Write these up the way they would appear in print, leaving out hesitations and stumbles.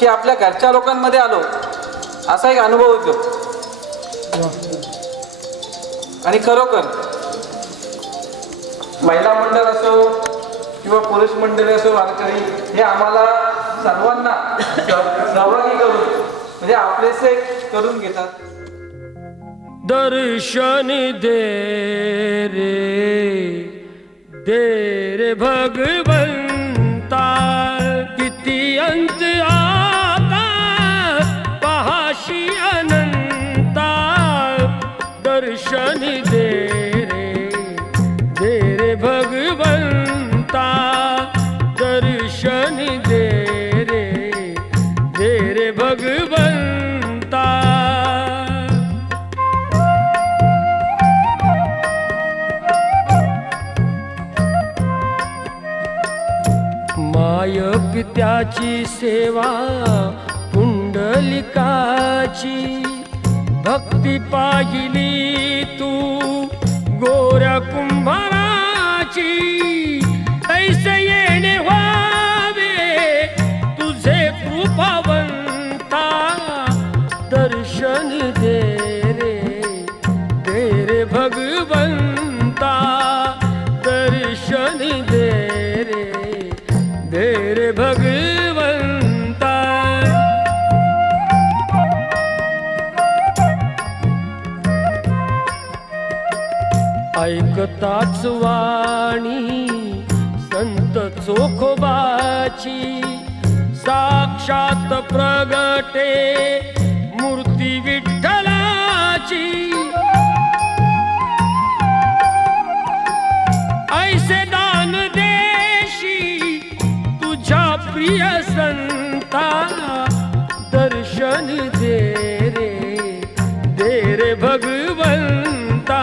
की आपल्या घरच्या लोकांमध्ये आलो असा एक अनुभव होतो. आणि खरोखर महिला मंडळ असो किंवा पुरुष मंडळी असो वारकरी हे आम्हाला सर्वांना सहभागी करून म्हणजे आपलेसे करून घेतात. दर्शन दे रे भगवंता, किती अंत आता पहाशी अनंता. दर्शन दे रे भगवंता, दर्शन दे रे भगवंता. माय पित्याची सेवा पुंडलिकाची, भक्ती पाहिली तू गोऱ्या कुंभाराची. ऐसे येणे व्हावे तुझे कृपावंता, दर्शन दे रे भगवंता, दर्शन दे रे भगवंता. ऐकताच वाणी संत चोखोबाची, साक्षात प्रगटे मूर्ती विठ्ठलाची. ऐसे दान देशी तुझ्या प्रिय संता, दर्शन दे रे भगवंता.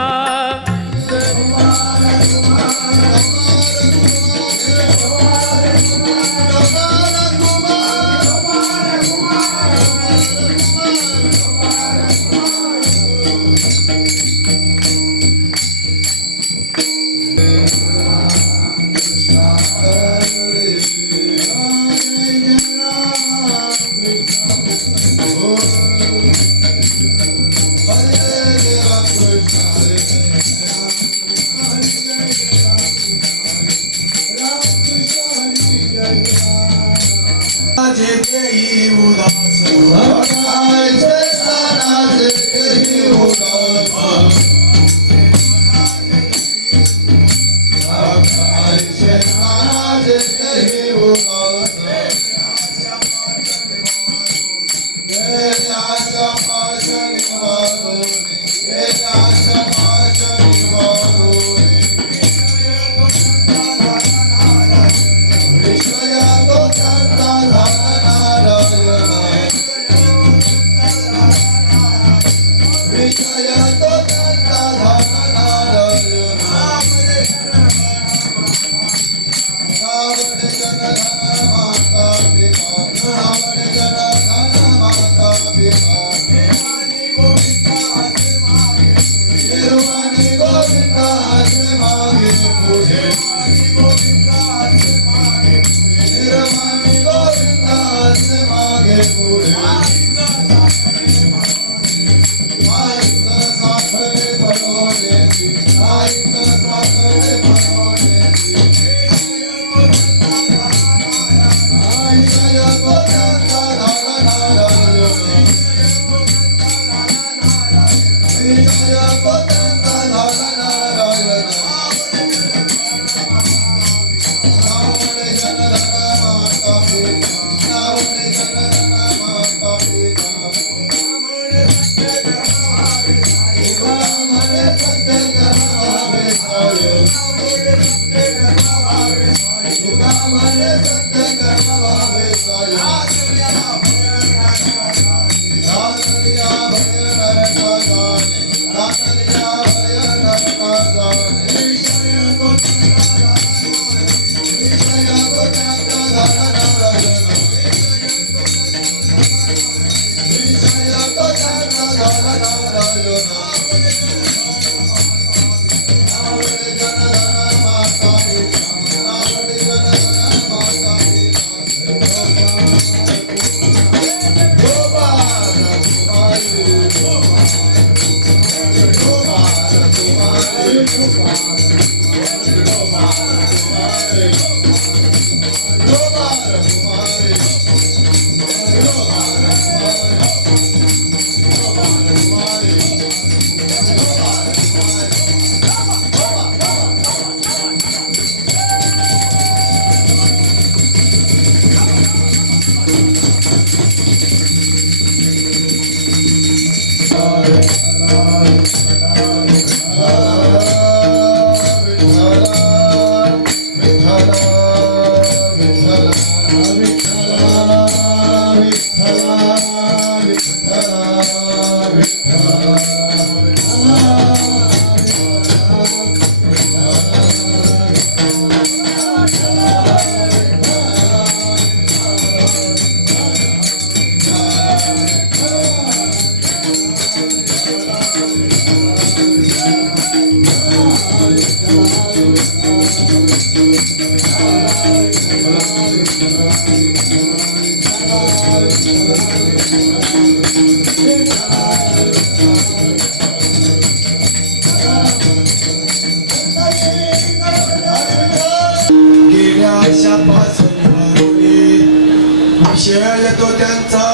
विषय तो त्यांचा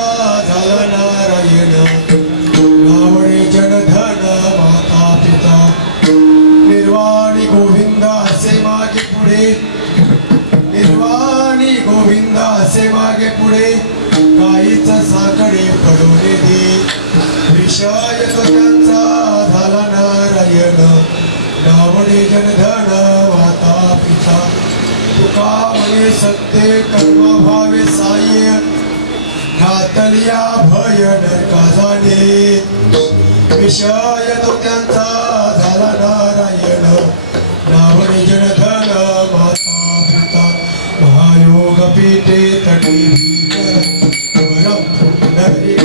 झाला नारायण नावडे जनधन माता पिता निर्वाणी गोविंद असे मागे पुढे निर्वाणी गोविंद असे मागे पुढे काहीच साकडे पडवले दे विषय तो त्यांचा झाला नारायण नावडे जनधन माता पिता तुका म्हणे सत्य कर्म भावे साह्य घातलिया भयन का जाणे विषय तो त्यांचा झाला नारायण नावडे जनधन माता पिता महायोग पीठे तटी वरम पुंडरी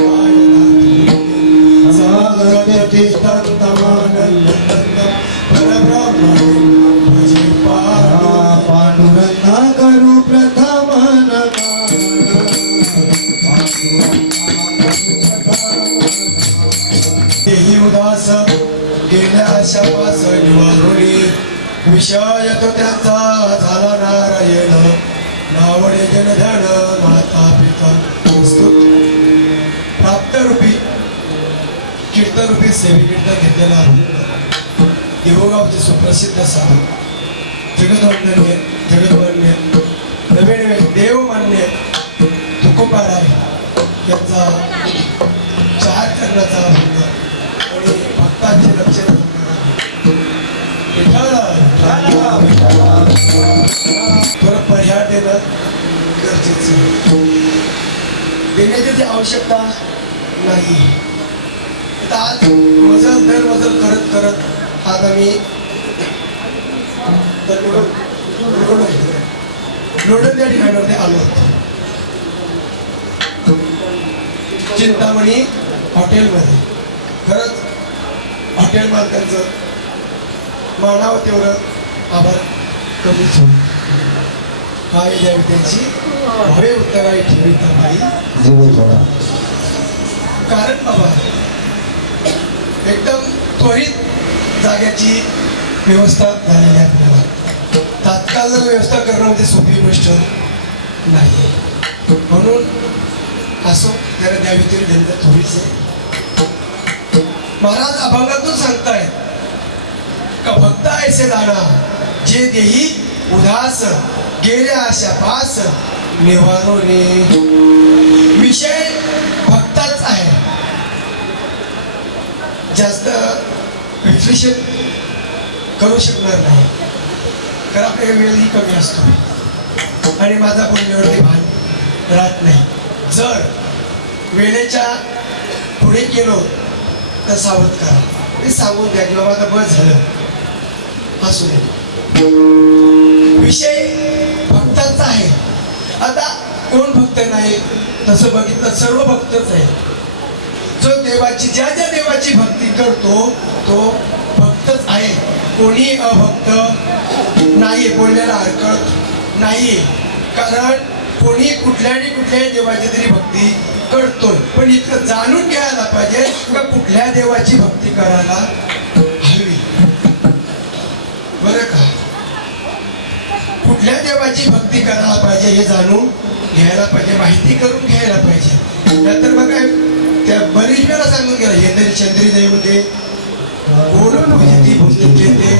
सागरती तंतमानंद परब्रह्म भजे पांडुरंगा करू प्रथम ही उदास गेल्या शपास निवारुणी विषय तो त्यांचा झाला नारायण नावडे जनधन माता पिता प्राप्त रूपी कीर्तन रूपी सेवी कीर्तन घेतलेला देवगावचे सुप्रसिद्ध साधक जगदवंदनीय जगदवन्य नवे देवमान्य तुकोबाराय यांचा चार करण्याचा अभंग आणि भक्तांचे लक्ष थोडं पर्याय देणं गरजेचं देण्याची ती आवश्यकता नाही. आता आज मजल दर मजल करत करत आज आम्ही लोणंद या ठिकाणावरती आलो होतो. चिंतामणी हॉटेलमध्ये खरंच हॉटेल मालकांचं मानावं तेवढं आभार कमीच होईल. काय द्यावी त्यांची हवे उत्तराई ठेवी बाई कारण बाबा एकदम त्वरित जाग्याची व्यवस्था झालेली आहे. आपल्याला तात्काळ व्यवस्था करणं म्हणजे सोपी गोष्ट नाही. म्हणून असो जरा द्यावी तरी जनता थोडीच आहे. महाराज अभंगातून सांगतायत का भक्त ऐसे जाणा जे देही उदास गेल्या आशा पास निवारोने विषय भक्ताच आहे. जास्त विश्लेषण करू शकणार नाही कारण आपल्या वेळही कमी असतो आणि माझा कोणत्यावरती भान राहत नाही. जर वेळेच्या पुढे गेलो तर सावध करा. मी सांगून द्या की बाबा आता बस झालं असू दे. विषय भक्तांचा आहे. आता कोण भक्त नाही तसं बघितलं सर्व भक्तच आहे. जो देवाची ज्या ज्या देवाची भक्ती करतो तो भक्तच आहे. कोणी अभक्त नाही बोलण्याला हरकत नाही कारण कोणी कुठल्याही देवाची तरी भक्ती करतोय. पण इतकं जाणून घ्यायला पाहिजे का कुठल्या देवाची भक्ती करायला हवी. भक्ती करायला पाहिजे हे जाणून घ्यायला पाहिजे, माहिती करून घ्यायला पाहिजे. नंतर मग काय त्या बरीच वेळा सांगून गेला हे तरी चंद्री देवते गोड पूजिती पुस्तके ते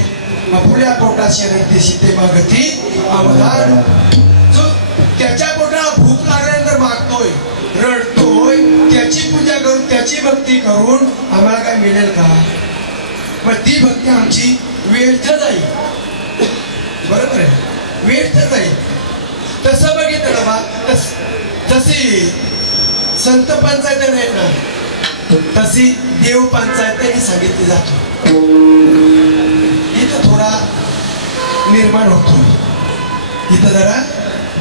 आपल्या पोटा शरीर सीते मागती अवधान. जो त्याच्या पोटाला भूक लागल्यानंतर मागतोय रडतोय त्याची पूजा करून त्याची भक्ती करून आम्हाला काय मिळेल का? मग ती भक्ती आमची व्यर्थ जाईल. बरोबर आहे, व्यर्थ जाईल. तसं बघितलं बा तशी संत पंचायत नाही ना, तशी देव पंचायतही सांगितली जातो. इथं थोडा निर्माण होतो, इथं जरा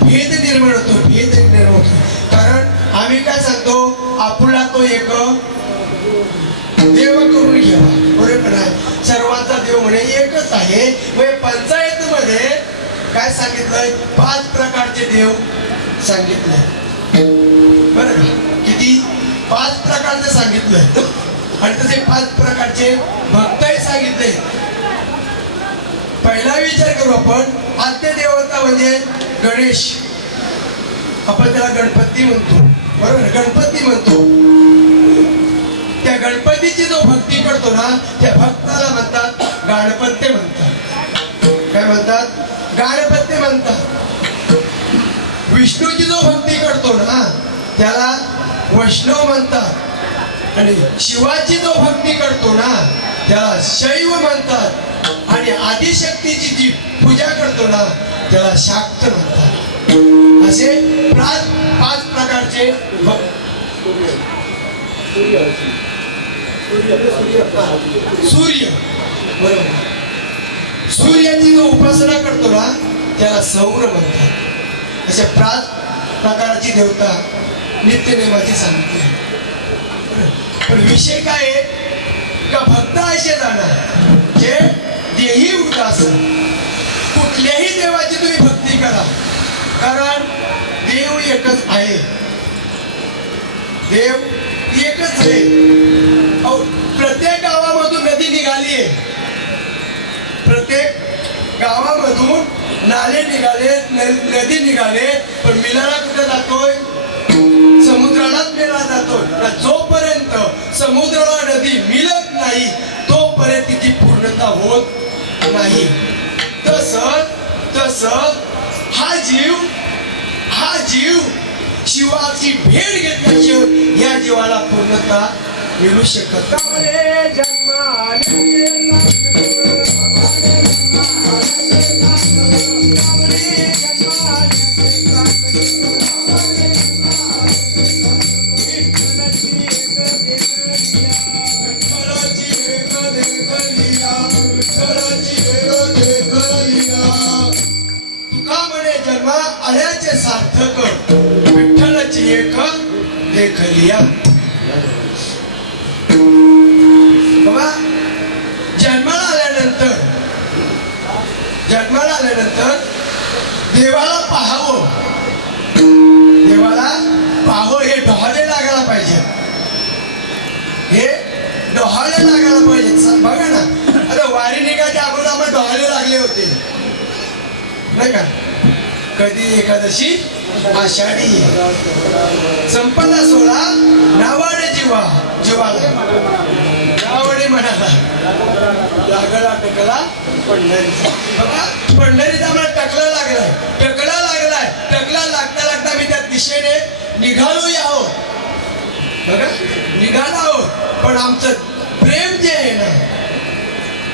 भेद निर्माण होतो. कारण आम्ही काय सांगतो आपला तो एक देव करून घ्यावा. बरोबर आहे, सर्वांचा देव म्हणे एकच आहे. म्हणजे पंचायत मध्ये काय सांगितलंय 5 प्रकारचे देव सांगितले. बरं किती 5 प्रकारचे सांगितलंय आणि तसे 5 प्रकारचे भक्तही सांगितले. पहिला विचार करू आपण आद्य देवता म्हणजे गणेश. आपण त्याला गणपती म्हणतो. बरोबर, गणपती म्हणतो. त्या गणपतीची जो भक्ती करतो ना त्या भक्ताला म्हणतात गाणपत्य म्हणतात. काय म्हणतात? गाणपत्य म्हणतात. विष्णूची जो भक्ती करतो ना त्याला वैष्णव म्हणतात. आणि शिवाची जो भक्ती करतो ना त्याला शैव म्हणतात. आणि आदिशक्तीची जी पूजा करतो ना त्याला शाक्त म्हणतात. असे 5 प्रकारचे सूर्य. बरोबर, सूर्याची जो उपासना करतो ना त्याला सौर म्हणतात. अशा 5 प्रकारची देवता नित्यनेमाची सांगितली. पण विषय काय आहे का भक्त असे जाणार जे देही उदास. कुठल्याही देवाची तुम्ही भक्ती करा, कारण देव एकच आहे. देव एकच आहे. प्रत्येक गावामधून नदी निघाली आहे, प्रत्येक गावामधून नाले निघाले, नदी निघाले. पण मिलाला कुठे जातोय? समुद्रालाच मिळाला जातोय. जोपर्यंत समुद्राला नदी मिळत नाही तोपर्यंत तिची पूर्णता होत नाही. तसंच हा जीव शिवाची भेट घेतल्याशिवाय या जीवाला पूर्णता मिळू शकत नाही. जन्मा आल्याचे सार्थक विठ्ठलाची एक देखलिया. बाबा जन्माला आल्यानंतर देवाला पाहावं हे डोहाळे लागायला पाहिजे. हे डोहाळे लागायला पाहिजे. बघा ना, आता वारी निघायच्या अगोदर आम्हाला डोहाळे लागले होते नाही का? कधी एकादशी आषाढी संपला सोळा नावाडे जीवाला नावाडे म्हणाला लागला टकला पंढरीचा. बघा पंढरीचा आम्हाला टकला लागता मी त्या दिशेने निघालो आहोत. बघा निघालो आहोत. पण आमचं प्रेम जे आहे ना,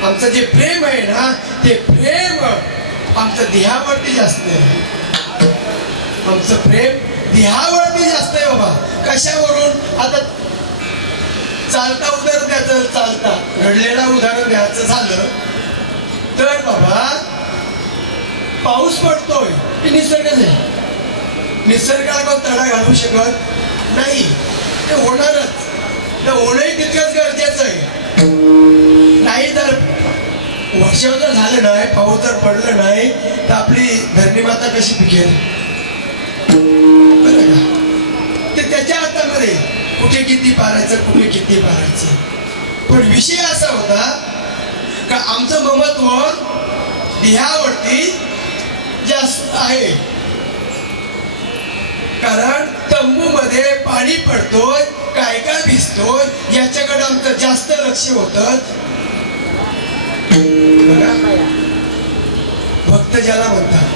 आमचं जे प्रेम आहे ना ते प्रेम आमचं देहावरती जास्त आहे. आमचं प्रेम देहावरती जास्त आहे बाबा. कशावरून? आता चालता उदाहरण द्यायचं, चालता घडलेला उदाहरण द्यायचं झालं तर बाबा पाऊस पडतोय की निसर्गच आहे. निसर्गाला कोण तडा घालू शकत नाही. ते होणारच. ते होणंही तितकंच गरजेचं आहे. नाही तर वर्षावर जर झालं नाही, पाऊस जर पडलं नाही तर आपली धरणी माता कशी पिकेल? बरं का? ते त्याच्या हातामध्ये कुठे किती पारायचं. पण विषय असा होता का आमचं ममत्व देहावरती जास्त आहे. कारण तंबू मध्ये पाणी पडतोय, काय काय भिजतोय याच्याकडे आमचं जास्त लक्ष होतं. भक्त ज्याला म्हणतात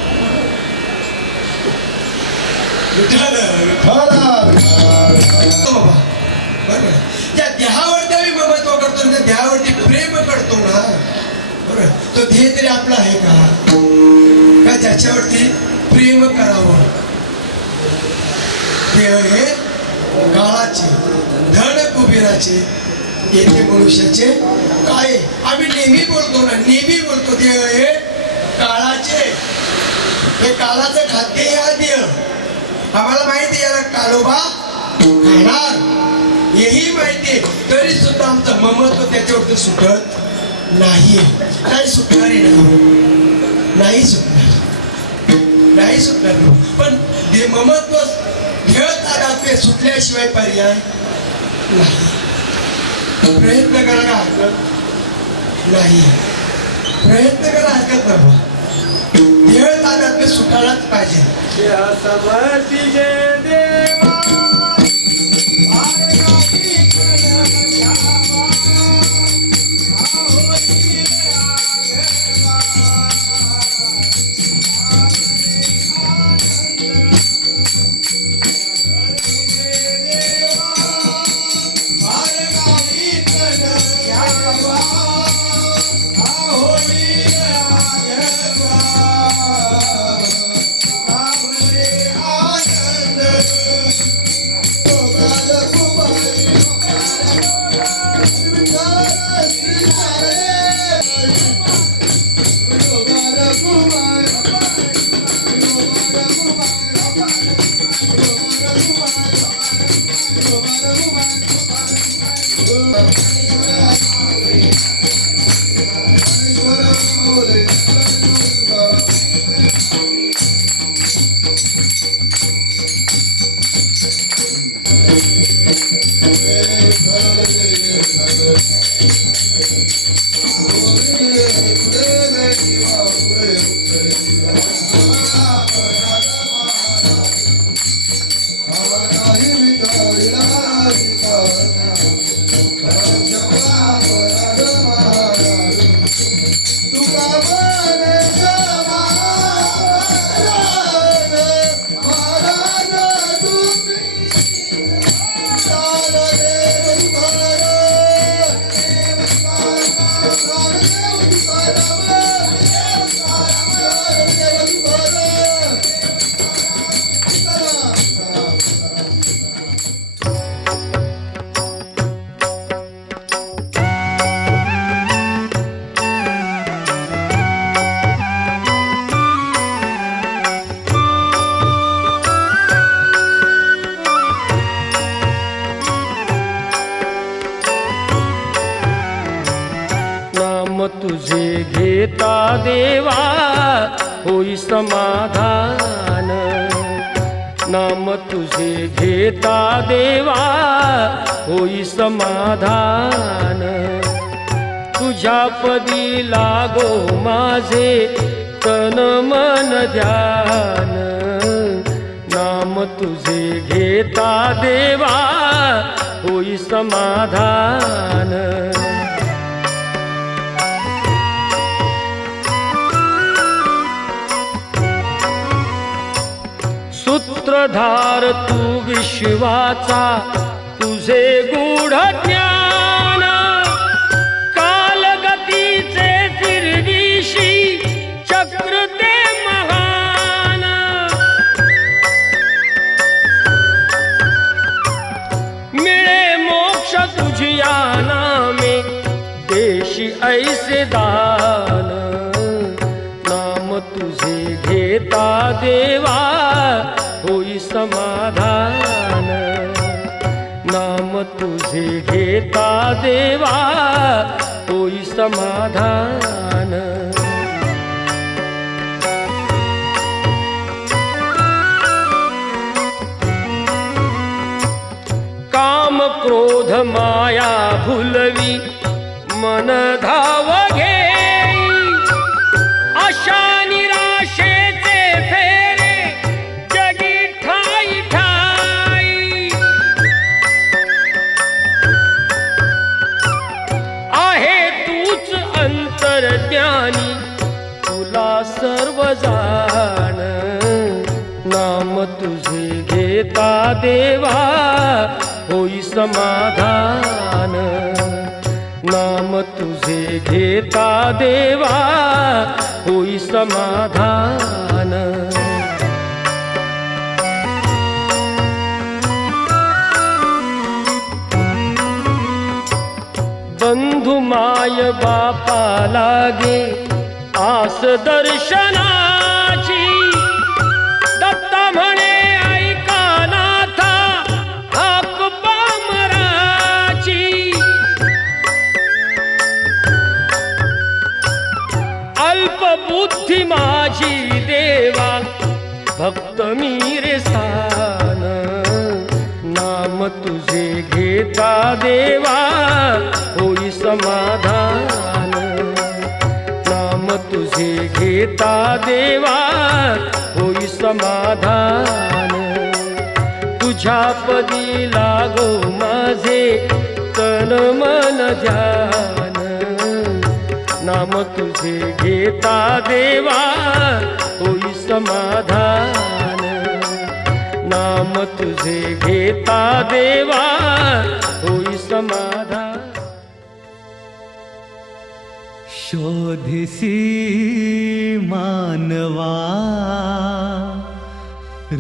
बाबा बरोबर, ज्या देहावरती आम्ही महत्व करतो, त्या देहावरती प्रेम करतो ना, बरोबर, तो ध्येय तरी आपला आहे का ज्याच्यावरती प्रेम करावं. देह हे काळाचे, धन कुबेराचे, येथे मनुष्याचे काय. आम्ही नेहमी बोलतो ना, नेहमी बोलतो देह हे काळाचे, हे काळाचं खाद्य हे देह. आम्हाला माहिती याला काळोबा खाणार, हेही माहिती, तरी सुद्धा आमचं ममत्व त्याच्यावरती सुटत नाही. नाही सुटणारी नाही सुटणार, नाही सुटणार. पण ममत्व घेत सुटल्याशिवाय पर्याय नाही. प्रयत्न करायला हरकत नाही, प्रयत्न करायला हरकत नाही. देह ताब्यात सुटायलाच पाहिजे. तुझे घेता देवा होई समाधान. नाम तुझे घेता देवा होई समाधान. तुझ्या पदी लागो माझे तन मन ध्यान. नाम तुझे घेता देवा होई समाधान. सूत्रधार तू विश्वाचा तुझे गूढ ज्ञान. कालगतीचे फिरविशी चक्र ते महान. मिळे मोक्ष तुझिया नामे देशी ऐसे दान. नाम तुझे घेता देवा होई समाधान. नाम तुझे घेता देवा होई समाधान. काम क्रोध माया भुलवी मन धाव घेई. आशा निराशेचे फेरे जगी ठाई ठाई. ज्ञानी तुला सर्व जाण नाम तुझे घेता देवा होई समाधान नाम तुझे घेता देवा होई समाधान बंधु माय बापा लागे आस दर्शनाची दत्ता म्हणे ऐका नाथा हाक पामराची अल्पबुद्धी माझी देवा भक्त मी रे स्थान नाम तुझे घेता देवा होई समाधान नाम तुझे घेता देवा होई समाधान तुझ्या पदी लागो माझे तन मन ध्यान नाम तुझे घेता देवा होई समाधान नाम तुझे घेता देवा होई समाधान शोधिसी मानवा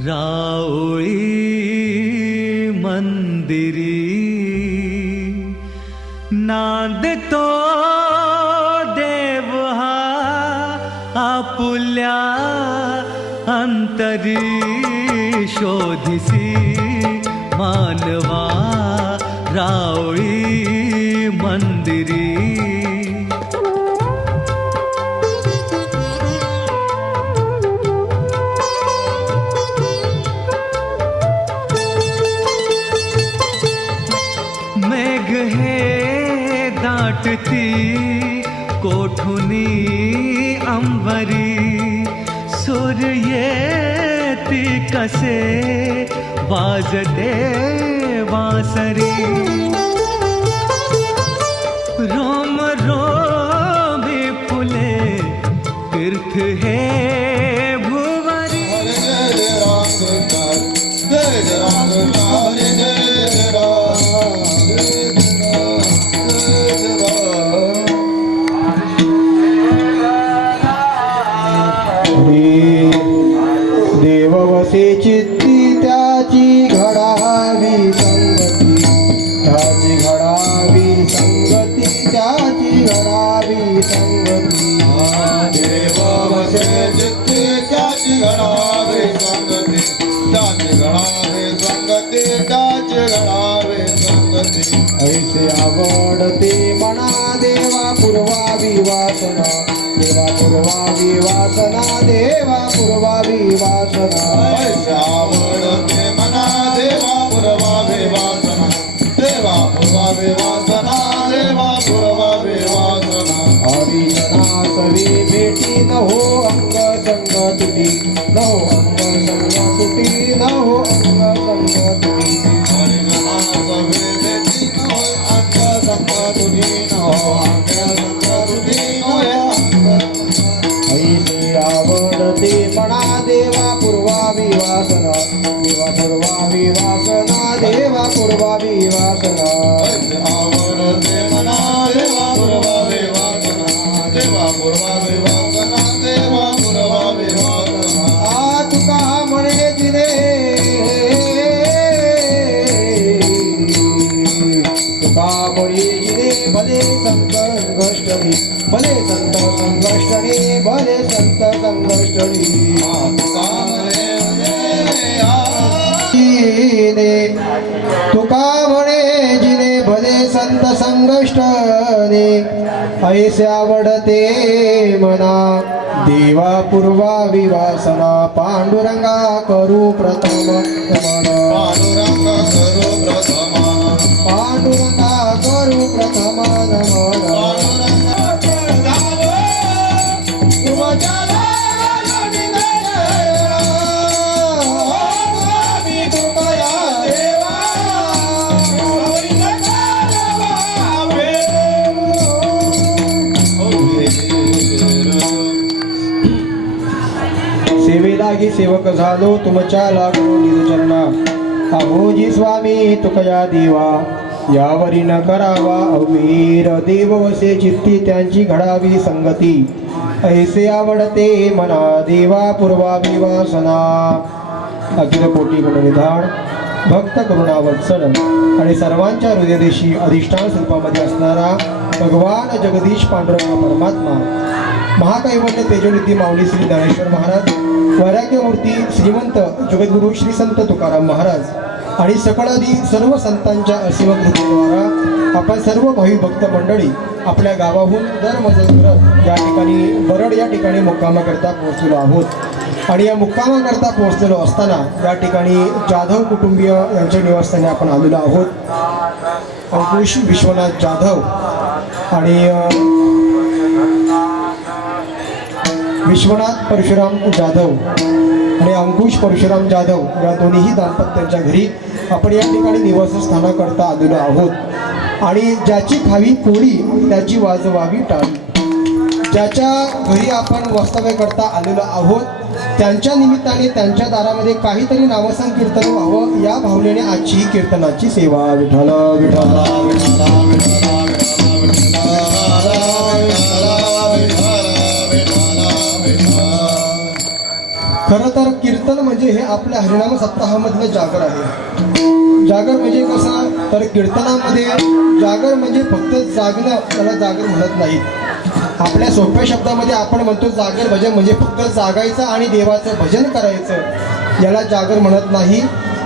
राओळी मंदिरी नांदतो देव हा आपुल्या अंतरी शोधिसी मानवा राओळी मंदिरी मेघ हे दाटती कोठुनी अंबरी सूर्य येती कसे वाजते वासरी रोम रोमी फुले तीर्थ हे भुवरी देववसे चित्ती त्याची घडावी संगती त्याची घडावी संगती त्याची घडावी संगती देववसे चित्ती त्याची घडावी संगती त्याची घडावी संगती त्याची घडावी संगती ऐसे आवडते मना देवा पूर्वावी वासना देवा पूर्वावी वासना देवा पूर्वावी वासना ऐसे आवडते मना देवा पूर्वावे वासना देवा पूर्वावे वासना देवा पूर्वावे वासना हरिजना सवी भेटी न हो अंग संग तुटी न हो अंग संग तुटी न हो अंग संग तुटी हरिजना सवे देती न होय अंग संग तुझी न हो अंग संग तुझी न होय ऐसे आवडते मना देवा पूर्वावी वासना देवा पूर्वावी वासना देवा पूर्वावी वासना ऐसे आवडते मना देवा पूर्वावे वासना देवा पूर्वावे वासना देवा पूर्वावे वासना आ तुका म्हणे जिने तुका म्हणे जिने भले संत संघष्टनी भले संत संघष्टनी भले संत संघष्टनी जिने तुका म्हणे जिने भले संत संघष्टने ऐसे आवडते मना देवा पूर्वावी वासना पांडुरंगा करू प्रथम नमन पांडुरंग करो प्रथम पांडुरंगा करू प्रथम नमन लागी सेवक झालो तुमच्या लागलो निजचरणा अहोजी स्वामी तुकया देवा यावरी न करावा अवमीर देव वसे चित्ती त्यांची घडावी संगती ऐसे आवडते मना देवा पूर्वावी वासना अखिल कोटी गुणनिधान भक्त करुणा वत्सल आणि सर्वांच्या हृदयदेशी अधिष्ठान स्वरूपामध्ये असणारा भगवान जगदीश पांडुरंग परमात्मा महाकैवल्य तेजोनिधी माऊली श्री ज्ञानेश्वर महाराज वैराग्य मूर्ती श्रीमंत जगद्गुरु श्री संत तुकाराम महाराज आणि सकळादी सर्व संतांच्या असीम कृपेद्वारा आपण सर्व भावी भक्त मंडळी आपल्या गावाहून दर मजल या ठिकाणी बरड या ठिकाणी मुक्कामाकरता पोहोचलेलो आहोत आणि या मुक्कामाकरता पोहोचलेलो असताना या ठिकाणी जाधव कुटुंबीय यांच्या निवासस्थानी आपण आलेलो आहोत अंकुश विश्वनाथ जाधव आणि विश्वनाथ परशुराम जाधव आणि अंकुश परशुराम जाधव या दोन्हीही दाम्पत्यांच्या घरी आपण या ठिकाणी निवासस्थानाकरता आलेलो आहोत आणि ज्याची खावी पोळी त्याची वाजवावी टाळी ज्याच्या घरी आपण वास्तव्य करता आलेलो आहोत त्यांच्या निमित्ताने त्यांच्या दारामध्ये काहीतरी नामसंकीर्तन व्हावं या भावनेने आजची कीर्तनाची सेवा विठ्ठल विठ्ठल खरं तर कीर्तन म्हणजे हे आपल्या हरिनाम सप्ताहामधलं जागर आहे जागर म्हणजे कसं तर कीर्तनामध्ये जागर म्हणजे फक्त जागणं त्याला जागर म्हणत नाही आपल्या सोप्या शब्दामध्ये आपण म्हणतो जागर भजन म्हणजे फक्त जागायचं आणि देवाचं भजन करायचं याला जागर म्हणत नाही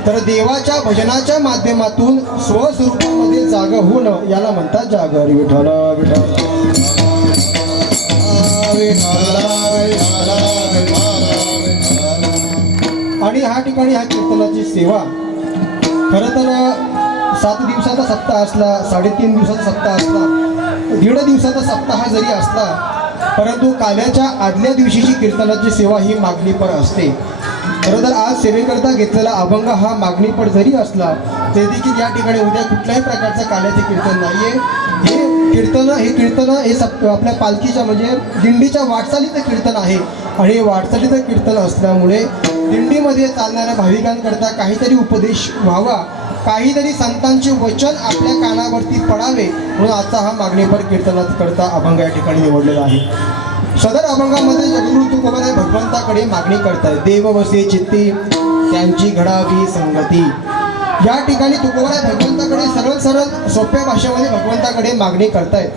तर देवाच्या भजनाच्या माध्यमातून स्वस्वरूपामध्ये जागा होणं याला म्हणतात जागर विठ्ठल विठ्ठल आणि ह्या ठिकाणी ह्या कीर्तनाची सेवा खरं तर 7 दिवसाचा सप्ताह असला 3.5 दिवसाचा सप्ताह असला 1.5 दिवसाचा सप्ताह जरी असला परंतु काल्याच्या आदल्या दिवशीची कीर्तनाची सेवा ही मागणीपर असते खरं तर आज सेवेकरता घेतलेला अभंग हा मागणीपर जरी असला तरी देखील या ठिकाणी उद्या कुठल्याही प्रकारचं काल्याचे कीर्तन नाही आहे हे कीर्तन आपल्या पालखीच्या म्हणजे दिंडीच्या वाटचालीचं कीर्तन आहे आणि वाटचालीचं कीर्तन असल्यामुळे दिंडीमध्ये चालणाऱ्या भाविकांकरता काहीतरी उपदेश व्हावा काहीतरी संतांचे वचन आपल्या कानावरती पडावे म्हणून आजचा हा मागणीपर कीर्तनाकरता अभंग या ठिकाणी निवडलेला आहे सदर अभंगामध्ये जगद्गुरु तुकोबाराय भगवंताकडे मागणी करतायत देव वसे चित्ती त्यांची घडावी संगती या ठिकाणी तुकोबाराय भगवंताकडे सरळ सोप्या भाषेमध्ये भगवंताकडे मागणी करतायत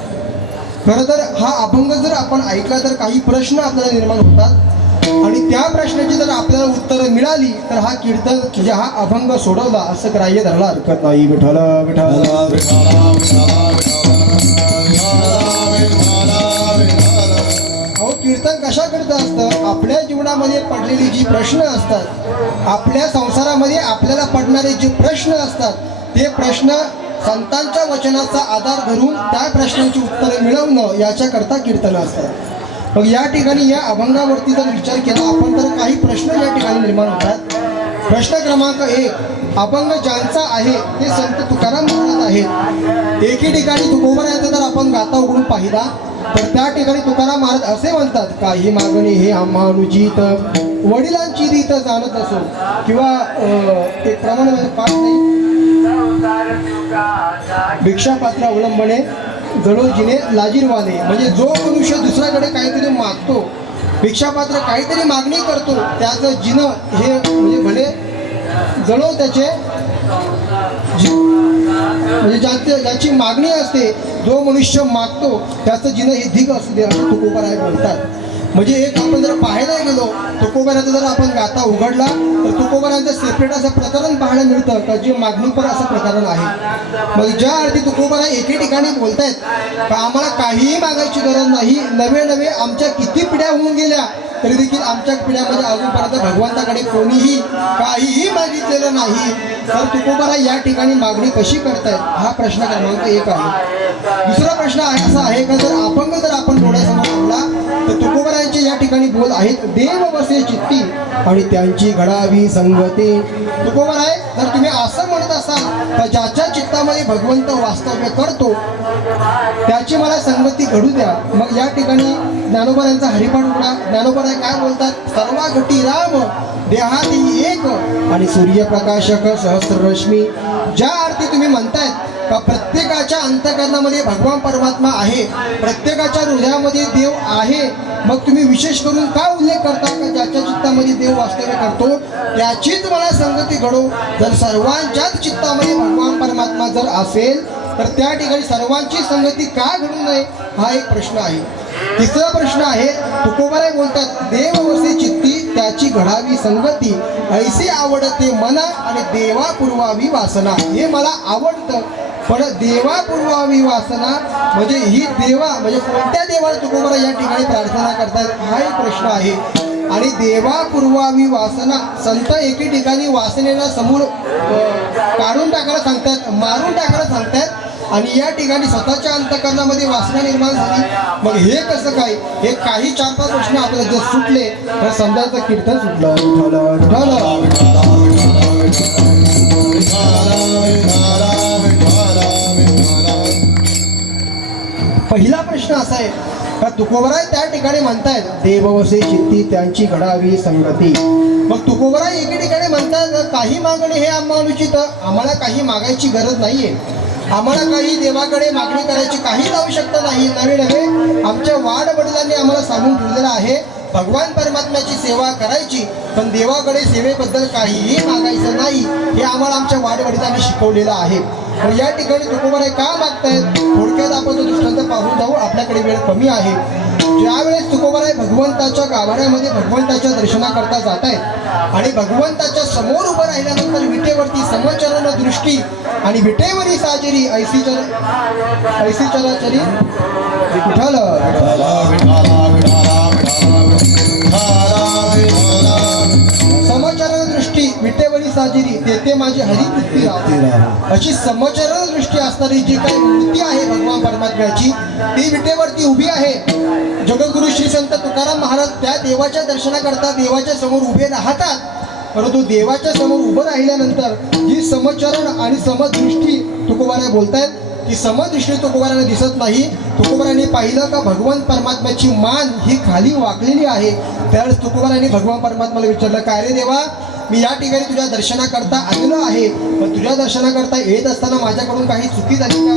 खरं तर हा अभंग जर आपण ऐकला तर काही प्रश्न आपल्याला निर्माण होतात आणि त्या प्रश्नाची जर आपल्याला उत्तरं मिळाली तर हा कीर्तन म्हणजे हा अभंग सोडवला असं ग्राह्य धरायला हरकत नाही विठ्ठल विठ्ठल अहो कीर्तन कशाकरता असतं आपल्या जीवनामध्ये पडलेली जी प्रश्न असतात आपल्या संसारामध्ये आपल्याला पडणारे जे प्रश्न असतात ते प्रश्न संतांच्या वचनाचा आधार धरून त्या प्रश्नांची उत्तरं मिळवणं याच्याकरता कीर्तन असतात मग या ठिकाणी या अभंगावरती जर विचार केला आपण तर काही प्रश्न या ठिकाणी निर्माण होतात प्रश्न क्रमांक 1 अभंग ज्यांचा आहे ते संत तुकाराम महाराज आहेत एके ठिकाणी तुकोबारायांचा जर आपण गाथा उघडून पाहिला तर त्या ठिकाणी तुकाराम महाराज असे म्हणतात काही मागणी हे आम्हा अनुचित वडिलांची रीत जाणत असो किंवा एक प्रमाण पाठ नाही भिक्षापात्र अवलंबने जळोजीने लाजीरवाने म्हणजे जो मनुष्य दुसऱ्याकडे काहीतरी मागतो भिक्षापात्र काहीतरी मागणी करतो त्याचं जिनं हे म्हणजे भले जळो त्याचे म्हणजे ज्याची मागणी असते जो मनुष्य मागतो त्याचं जिनं हे धिक असू दे असं तुकोबाराय बोलतात म्हणजे एक आपण जर पाहायला गेलो तुकोबारायांचा जर आपण गाथा उघडला तर तुकोबारायांचं सेपरेट असं प्रकरण पाहायला मिळतं का जे मागणीपर असं प्रकरण आहे मग ज्या अर्थी तुकोबाराय एके ठिकाणी बोलतायत का आम्हाला काहीही मागायची गरज नाही नवे आमच्या किती पिढ्या होऊन गेल्या तरी देखील आमच्या पिढ्यामध्ये अजूनपर्यंत भगवंताकडे कोणीही काहीही मागितलेलं नाही तर तुकोबाराय या ठिकाणी मागणी कशी करतायत हा प्रश्न क्रमांक 1 आहे दुसरा प्रश्न असा आहे का जर अभंग जर आपण डोळ्यासमोर आणला तर तुकोबारायांचे या ठिकाणी ठिकाणी बोल आहेत देव वसे चित्ती आणि त्यांची घडावी संगती. तुकोबर आहे, जर तुम्ही असं म्हणत असाल तर ज्याच्या चित्तामध्ये भगवंत वास्तव्य करतो त्याची मला संगती घडू द्या, मग या ठिकाणी ज्ञानोबा यांचा हरिपाठ उघडा. ज्ञानोबा काय बोलतात, सर्वा घटी राम देहाती एक आणि सूर्यप्रकाशक सहस्ररश्मी. ज्या अर्थी तुम्ही म्हणतायत का प्रत्येकाच्या अंतःकरणामध्ये भगवान परमात्मा आहे, प्रत्येकाच्या हृदयामध्ये देव आहे, मग तुम्ही विशेष करून का उल्लेख करता का ज्याच्या चित्तामध्ये देव वास्तव्य करतो त्याचीच मला संगती घडो. जर सर्वांच्याच चित्तामध्ये भगवान परमात्मा जर असेल तर त्या ठिकाणी सर्वांची संगती का घडू नये हा एक प्रश्न आहे. तिसरा प्रश्न आहे, तुकोबाराय बोलतात देव वसे चित्ती त्याची घडावी संगती ऐसे आवडते मना आणि देवा पुरवावी वासना. हे मला आवडतं, पण देवा पुरवावी वासना म्हणजे ही देवा म्हणजे कोणत्या देवाला तुकोबाराय या ठिकाणी प्रार्थना करतात हा एक प्रश्न आहे. आणि देवा पुरवावी वासना, संत एके ठिकाणी वासनेला समोर काढून टाकायला सांगतात, मारून टाकायला सांगतात, आणि या ठिकाणी स्वतःच्या अंतःकरणामध्ये वासना निर्माण झाली. मग हे कसं काय, हे काही 4-5 प्रश्न आपल्याला जर सुटले तर समजायचं कीर्तन सुटलं. पहिला प्रश्न असा आहे का तुकोबराय त्या ठिकाणी म्हणतायत देववसे चित्ती त्यांची घडावी संगती. मग तुकोबराय एके ठिकाणी म्हणतात काही मागणे हे आम्हाला आम्हाला काही मागायची गरज नाहीये, आम्हाला काही देवाकडे मागणी करायची काहीच आवश्यकता नाही. नवे आमच्या वाड वडिलांनी आम्हाला सांगून ठेवलेलं आहे भगवान परमात्म्याची सेवा करायची, पण देवाकडे सेवेबद्दल काहीही मागायचं नाही, हे आम्हाला आमच्या वाड वडिलांनी शिकवलेलं आहे. पण या ठिकाणी तुकोबाराय का मागतायत, थोडक्यात आपण तो दृष्टांत पाहून जाऊ, आपल्याकडे वेळ कमी आहे. ज्यावेळेस तुकोबाराय भगवंताच्या गाभाऱ्यामध्ये भगवंताच्या दर्शनाकरता जात आहेत आणि भगवंताच्या समोर उभं राहिल्यानंतर विटेवरती समचरण दृष्टी आणि विटेवरी साजरी ऐसी चराचरी विठ्ठल समचरण दृष्टी विटेवरी साजरी तेथे माझी हरिवृत्ती राहते. अशी समचरण दृष्टी असणारी जी काही मूर्ती आहे भगवान परमात्म्याची ती विटेवरती उभी आहे. जगद्गुरु श्री संत तुकाराम महाराज त्या देवाच्या दर्शनाकरता देवाच्या समोर उभे राहतात, परंतु देवाच्या समोर उभं राहिल्यानंतर जी समचरण आणि समदृष्टी तुकोबाराय बोलतायत ती समदृष्टी तुकोबारायला दिसत नाही. तुकोबारायांनी पाहिलं का भगवान परमात्म्याची मान ही खाली वाकलेली आहे. त्यावेळेस तुकोबारायांनी भगवान परमात्म्याला विचारलं काय रे देवा, मी या ठिकाणी तुझ्या दर्शनाकरता आलेलो आहे, पण तुझ्या दर्शनाकरता येत असताना माझ्याकडून काही चुकी झाली का,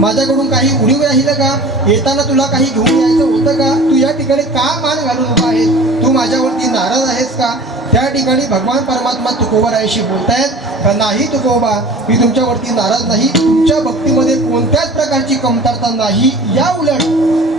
माझ्याकडून काही उणीव राहिलं का, येताना तुला काही घेऊन यायचं होतं का, तू या ठिकाणी का मान घालून उभा आहेस, तू माझ्यावरती नाराज आहेस का. त्या ठिकाणी भगवान परमात्मा तुकोबारायाशी बोलतायत का नाही तुकोबा, मी तुमच्यावरती नाराज नाही, तुमच्या भक्तीमध्ये कोणत्याच प्रकारची कमतरता नाही, या उलट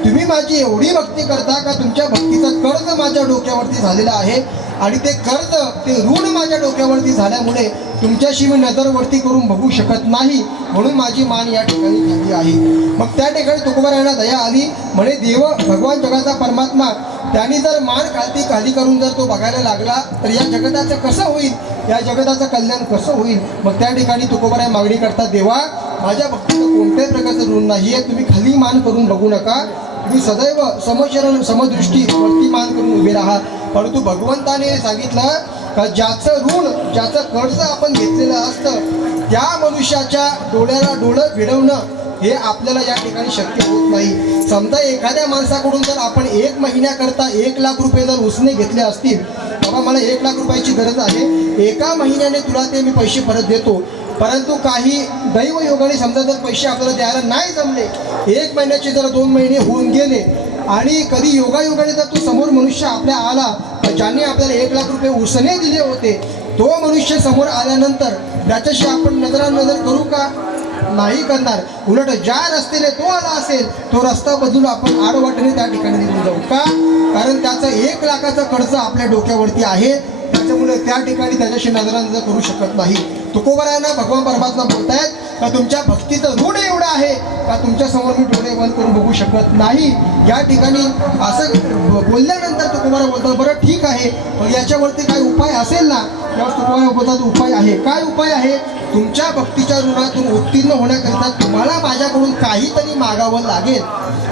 तुम्ही माझी एवढी भक्ती करता का तुमच्या भक्तीचं कर्ज माझ्या डोक्यावरती झालेलं आहे आणि ते कर्ज ते ऋण माझ्या डोक्यावरती झाल्यामुळे तुमच्याशी मी नजरवरती करून बघू शकत नाही, म्हणून माझी मान या ठिकाणी खाली आहे. मग त्या ठिकाणी तुकोबारायांना दया आली, म्हणे देव भगवान जगाचा परमात्मा त्यांनी जर मान खाली करून जर तो बघायला लागला तर या जगताचं कसं होईल, या जगताचं कल्याण कसं होईल. मग त्या ठिकाणी तुकोबाराय मागणी करतात देवा माझ्या भक्तीचं कोणत्याही प्रकारचं ऋण नाही आहे, तुम्ही खाली मान करून बघू नका, तुम्ही सदैव समचरण समदृष्टी वरती मान करून उभे राहा. परंतु भगवंताने सांगितलं का ज्याचं ऋण ज्याचं कर्ज आपण घेतलेलं असतं त्या मनुष्याच्या डोळ्याला डोळं भिडवणं हे आपल्याला या ठिकाणी शक्य होत नाही. समजा एखाद्या माणसाकडून जर आपण 1 महिन्याकरता 1 लाख रुपये जर उसने घेतले असतील, बाबा मला 1 लाख रुपयाची गरज आहे, 1 महिन्याने तुला ते मी पैसे परत देतो, परंतु काही दैवयोगाने समजा जर पैसे आपल्याला द्यायला नाही जमले, 1 महिन्याचे जर 2 महिने होऊन गेले आणि कधी योगायोगाने जर तो समोर मनुष्य आपल्या आला ज्याने आपल्याला 1 लाख रुपये उसने दिले होते, तो मनुष्य समोर आल्यानंतर त्याच्याशी आपण नजरानजर करू का, नाही करणार. उलट ज्या रस्त्याने तो आला असेल तो रस्ता बदलून आपण आडवाटेने त्या ठिकाणी निघून जाऊ का, कारण त्याचं 1 लाखाचं कर्ज आपल्या डोक्यावरती आहे, त्याच्यामुळे त्या ठिकाणी त्याच्याशी नजरानजर करू शकत नाही. तुकोबारायांना भगवान परमात्मा बोलतायत का तुमच्या भक्तीचं ऋण एवढं आहे का तुमच्या समोर मी डोळे बंद करून बघू शकत नाही. या ठिकाणी असं बोलल्यानंतर तुकोबाराव बोलतात बरं ठीक आहे, पण याच्यावरती काही उपाय असेल ना. तेव्हा तुकोबाराव बोलतात उपाय आहे. काय उपाय आहे? तुमच्या भक्तीच्या ऋणातून उत्तीर्ण होण्याकरिता तुम्हाला माझ्याकडून काहीतरी मागावं लागेल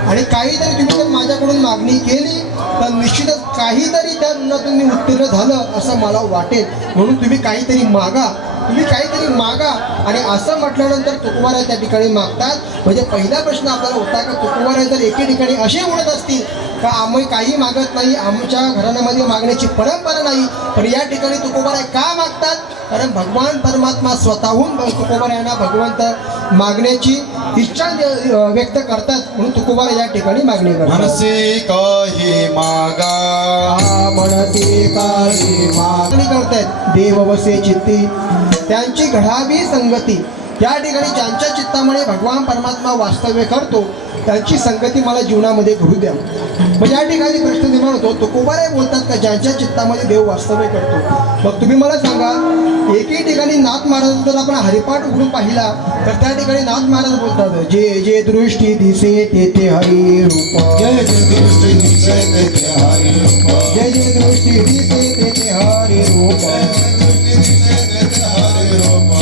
आणि काहीतरी तुम्ही जर माझ्याकडून मागणी केली तर निश्चितच काहीतरी त्या ऋणातून मी उत्तीर्ण झालं असं मला वाटेल. म्हणून तुम्ही काहीतरी मागा, तुम्ही काहीतरी मागा. आणि असं म्हटल्यानंतर तुकोबाराव त्या ठिकाणी मागतात. म्हणजे पहिला प्रश्न आपल्याला होता का तुकोबाराव जर एके ठिकाणी असे म्हणत असतील का आम्ही काही मागत नाही, आमच्या घराण्यामध्ये मागण्याची परंपरा नाही, पण या ठिकाणी तुकोबाराव का मागतात? कारण भगवान परमात्मा स्वतःहून तुकोबाराव यांना भगवंत मागण्याची इच्छा व्यक्त करतात. म्हणून तुकोबाराव या ठिकाणी मागणी करतात. मनसे काही मागा, म्हणते काही मागणी करतायत. देव वसे चित्ती त्यांची घडावी संगती. या ठिकाणी ज्यांच्या चित्तामुळे भगवान परमात्मा वास्तव्य करतो त्यांची संगती मला जीवनामध्ये घडू द्या. म्हणजे या ठिकाणी प्रश्न निर्माण होतो. तुकोबाराव बोलतात का ज्यांच्या चित्तामध्ये देव वास्तव्य करतो. मग तुम्ही मला सांगा, एके ठिकाणी नाथ महाराज जर आपण हरिपाठ उघडून पाहिला तर त्या ठिकाणी नाथ महाराज बोलतात जे जे दृष्टी दिसे तेथे हरी रूप, जय जय दृष्टी दिसे तेथे हरी रूप, जय जय दृष्टी दिसे तेथे हरी रूप,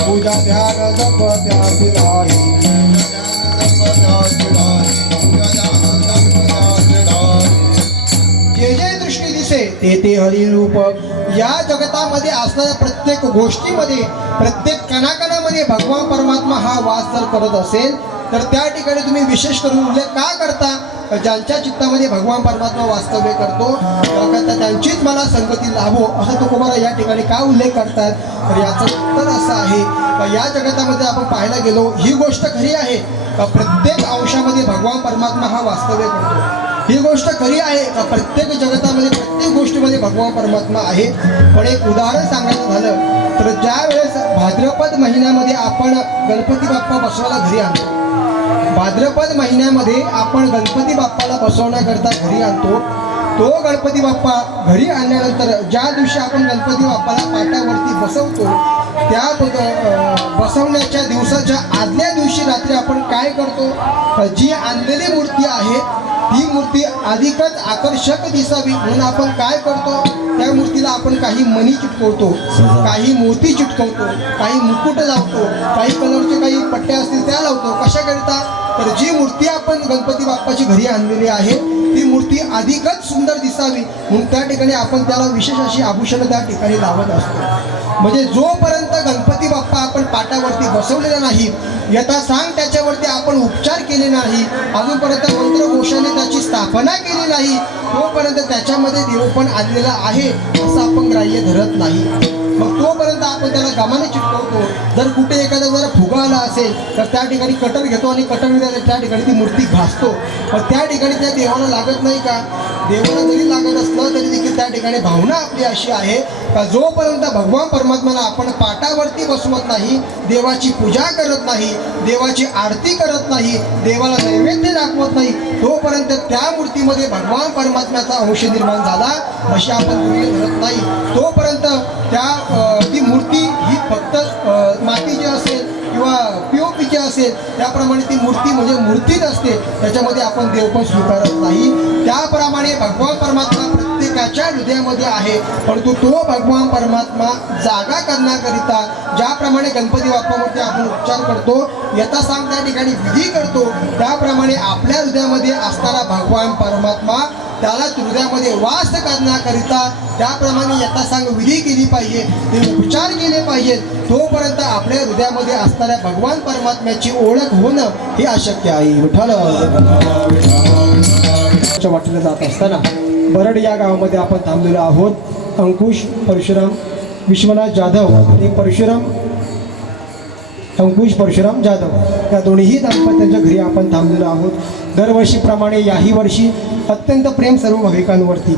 पूजा ध्यान जप त्यासी लाई, जे जे दृष्टी दिसे तेथे हरी रूप. या जगतामध्ये असणाऱ्या प्रत्येक गोष्टीमध्ये, प्रत्येक कणाकणामध्ये भगवान परमात्मा हा वास जर करत असेल तर त्या ठिकाणी तुम्ही विशेष करून उल्लेख का करता? ज्यांच्या चित्तामध्ये भगवान परमात्मा वास्तव्य करतो त्याकरता त्यांचीच मला संगती लाभो असं तुकोबाराव या ठिकाणी का उल्लेख करतात? तर याचं उत्तर असं आहे का या जगतामध्ये आपण पाहायला गेलो ही गोष्ट खरी आहे का प्रत्येक अंशामध्ये भगवान परमात्मा हा वास्तव्य करतो. ही गोष्ट खरी आहे का प्रत्येक जगतामध्ये प्रत्येक गोष्टीमध्ये भगवान परमात्मा आहे. पण एक उदाहरण सांगायचं झालं तर ज्या वेळेस भाद्रपद महिन्यामध्ये आपण गणपती बाप्पा बसवायला घरी आणतो, भाद्रपद महिन्यामध्ये आपण गणपती बाप्पाला बसवण्याकरता घरी आणतो. तो गणपती बाप्पा घरी आणल्यानंतर ज्या दिवशी आपण गणपती बाप्पाला पाटावरती बसवतो त्या बसवण्याच्या दिवसाच्या आदल्या दिवशी रात्री आपण काय करतो? जी आणलेली मूर्ती आहे ती मूर्ती अधिकच आकर्षक दिसावी म्हणून आपण काय करतो? त्या मूर्तीला आपण काही मणी चिटकवतो, काही मोती चिटकवतो, काही मुकुट लावतो, काही कलरचे काही पट्ट्या असतील त्या लावतो. कशाकरिता? तर जी मूर्ती आपण गणपती बाप्पाची घरी आणलेली आहे ती मूर्ती अधिकच सुंदर दिसावी म्हणून त्या ठिकाणी आपण त्याला विशेष अशी आभूषणं त्या ठिकाणी लावत असतो. म्हणजे जोपर्यंत गणपती बाप्पा आपण पाटावरती बसवलेला नाही, यथासांग त्याच्यावरती आपण उपचार केले नाही, अजूनपर्यंत मंत्रघोषाने त्याची स्थापना केली नाही, तोपर्यंत त्याच्यामध्ये देवपण आलेला आहे असं आपण ग्राह्य धरत नाही. मग तोपर्यंत आपण त्याला गमाने चिटकवतो. जर कुठे एखादा जरा फुगा आला असेल तर त्या ठिकाणी कटर घेतो आणि कटरने त्या ठिकाणी ती मूर्ती घासतो. पण त्या ठिकाणी त्या देवाला लागत नाही का? देवाला जरी लागत असलं तरी देखील त्या ठिकाणी भावना आपली अशी आहे का जोपर्यंत भगवान परमात्म्याला आपण पाटावरती बसवत नाही, देवाची पूजा करत नाही, देवाची आरती करत नाही, देवाला नैवेद्य दाखवत नाही, तोपर्यंत त्या मूर्तीमध्ये भगवान परमात्म्याचा अंश निर्माण झाला अशी आपण गृहीत धरत नाही. तोपर्यंत ती मूर्ती ही फक्त मातीची असेल किंवा पीओपीची असेल त्याप्रमाणे ती मूर्ती म्हणजे मूर्तीच असते, त्याच्यामध्ये आपण देवपण स्वीकारत नाही. त्याप्रमाणे भगवान परमात्मा प्रत्येकाच्या हृदयामध्ये आहे, परंतु तो भगवान परमात्मा जागा करण्याकरिता ज्याप्रमाणे गणपती बाप्पावरती आपण उपचार करतो, यथासांग त्या ठिकाणी विधी करतो, त्याप्रमाणे आपल्या हृदयामध्ये असणारा भगवान परमात्मा त्याला हृदयामध्ये वास करण्याकरिता त्याप्रमाणे यथासांग विधी केली पाहिजे, ते उपचार केले पाहिजेत. तोपर्यंत आपल्या हृदयामध्ये असणाऱ्या भगवान परमात्म्याची ओळख होणं हे अशक्य आहे. विठ्ठल वाटेला जात असताना बरड या गावामध्ये आपण थांबलेलो आहोत. अंकुश परशुराम विश्वनाथ जाधव आणि अंकुश परशुराम जाधव या दोन्हीही दाम्पत्यांच्या घरी आपण थांबलेलो आहोत. दरवर्षीप्रमाणे याही वर्षी अत्यंत प्रेम सर्व भाविकांवरती.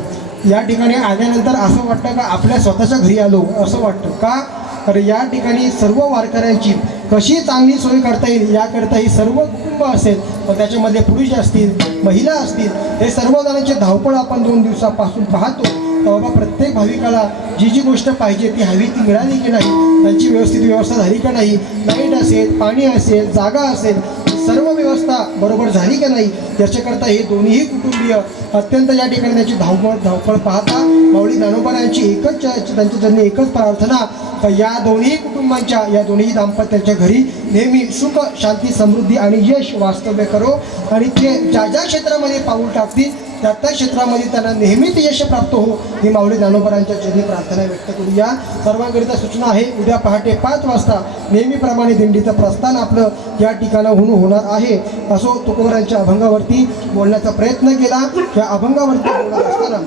या ठिकाणी आल्यानंतर असं वाटतं का आपल्या स्वतःच्या घरी आलो असं वाटतं का? तर या ठिकाणी सर्व वारकऱ्यांची कशी चांगली सोय करता येईल याकरता ही सर्व कुटुंब असेल, पण त्याच्यामध्ये पुरुष असतील महिला असतील हे सर्व जणांची धावपळ आपण 2 दिवसापासून पाहतो. बाबा प्रत्येक भाविकाला जी जी गोष्ट पाहिजे ती हवी ती मिळाली की नाही, त्यांची व्यवस्थित व्यवस्था झाली का नाही, लाईट असेल, पाणी असेल, जागा असेल, सर्व व्यवस्था बरोबर झाली का नाही, याच्याकरता हे दोन्हीही कुटुंबीय अत्यंत या ठिकाणी त्यांची धावपळ पाहता माऊली ज्ञानोबारायांची एकच त्यांच्या जन्मी एकच प्रार्थना तर या दोन्ही कुटुंबांच्या, या दोन्ही दाम्पत्याच्या घरी नेहमी सुख, शांती, समृद्धी आणि यश वास्तव्य करो आणि ते ज्या ज्या क्षेत्रामध्ये पाऊल टाकतील त्या त्या क्षेत्रामध्ये त्यांना नेहमीच यश प्राप्त हो ही माऊली ज्ञानोबारायांच्या चरणी प्रार्थना व्यक्त करूया. सर्वांकरिता सूचना आहे, उद्या पहाटे 5 वाजता नेहमीप्रमाणे दिंडीचं प्रस्थान आपलं या ठिकाणाहून होणार आहे. असो तुकोबारायांच्या अभंगावरती बोलण्याचा प्रयत्न केला. या अभंगावरती बोलत असताना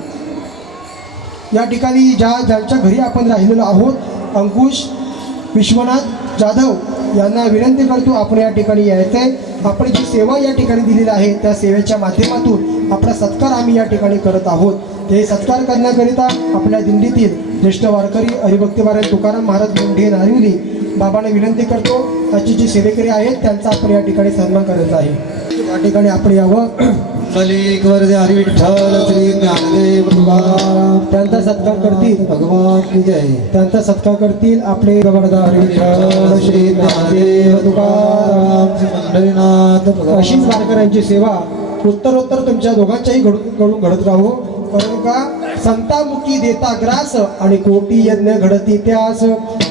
या ठिकाणी ज्यांच्या घरी आपण राहिलेलो आहोत, अंकुश विश्वनाथ जाधव यांना विनंती करतो आपण या ठिकाणी यायचं आहे. आपण जी सेवा या ठिकाणी दिलेली आहे त्या सेवेच्या माध्यमातून आपला सत्कार आम्ही या ठिकाणी करत आहोत. हे सत्कार करण्याकरिता आपल्या दिंडीतील ज्येष्ठ वारकरी हरिभक्त महाराज तुकाराम महाराज मुंढे नारिवली बाबांना विनंती करतो. त्याची जी सेवेकरी आहेत त्यांचा आपण या ठिकाणी सन्मान करायचा आहे. या ठिकाणी आपण यावं. कलिक वरदे हरी विठ्ठल श्री ज्ञानदेव तुकाराम त्यांचा सत्कार करतील भगवान की जय. त्यांचा सत्कार करतील आपले गवळदार हरी विठ्ठल श्री ज्ञानदेव तुकाराम पंढरीनाथ भगवान. अशीच वारकऱ्यांची सेवा उत्तरोत्तर तुमच्या दोघांच्याही कडून घडत राहो. कारण का संतामुखी देता ग्रास आणि कोटी यज्ञ घडती त्यास.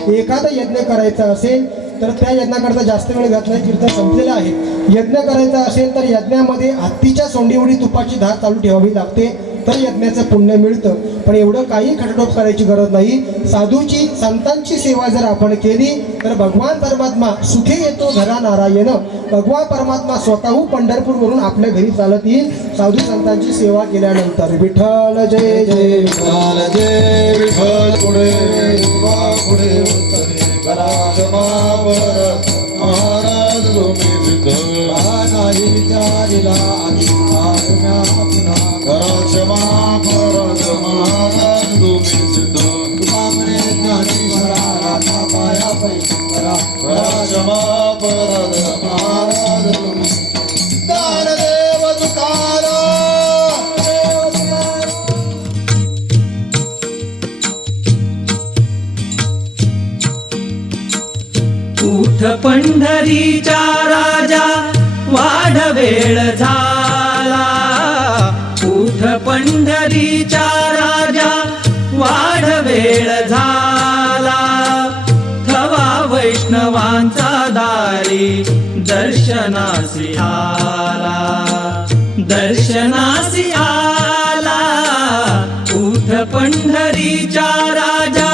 एखादा यज्ञ करायचा असेल तर त्या यज्ञाकरता जास्त वेळ घातला, कीर्तन संपलेला आहे. यज्ञ करायचा असेल तर यज्ञामध्ये हत्तीच्या सोंडीएवढी तुपाची धार चालू ठेवावी लागते तर यज्ञाचं पुण्य मिळतं. पण एवढं काही खटटोप करायची गरज नाही. साधूची, संतांची सेवा जर आपण केली तर भगवान परमात्मा सुखी येतो घरा नारायण. भगवान परमात्मा स्वतःहून पंढरपूरवरून आपल्या घरी चालत येईल साधू संतांची सेवा केल्यानंतर. विठ्ठल जय जय विठ्ठल जय विठ्ठल. पुढे उभा पुढे उत्तरे पराशमावर महाराज गोमी सिद्ध नाही विचारिला आधी आज्ञा पुन्हा पराशमा परत महाराज गोमी सिद्ध. तुका म्हणे ज्ञानेश्वरा राधा पाया पैश्वरा पराशमा परत महाराज गोमी ज्ञानदेव तुकाराम. उठ पंढरीचा राजा वाढ वेळ झाला. उठ पंढरीचा राजा वाढ वेळ झाला. थवा वैष्णवांचा दारी दर्शनासी आला. दर्शनासी आला. उठ पंढरीचा राजा.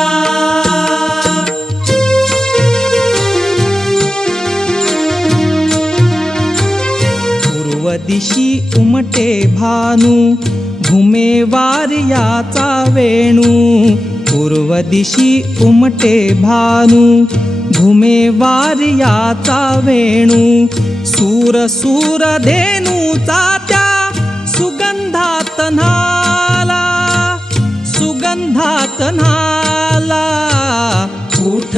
दिशी उमटे भानू घुमे वार्याचा वेणू. पूर्व दिशी उमटे भानू घुमे वार्याचा वेणू. सूर सूर धेनूचा त्या सुगंधात न्हाला. सुगंधात न्हाला. उठ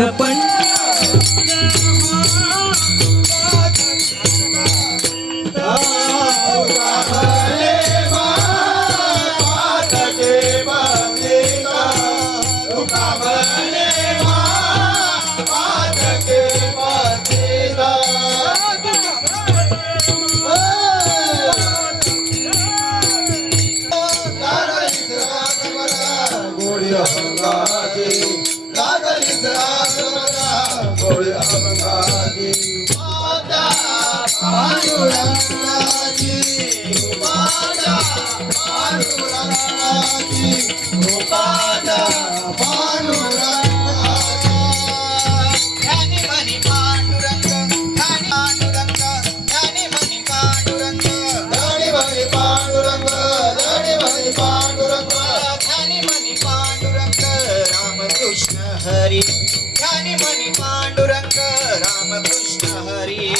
हरी ध्यानी मनी पांडुरंग रामकृष्ण हरी.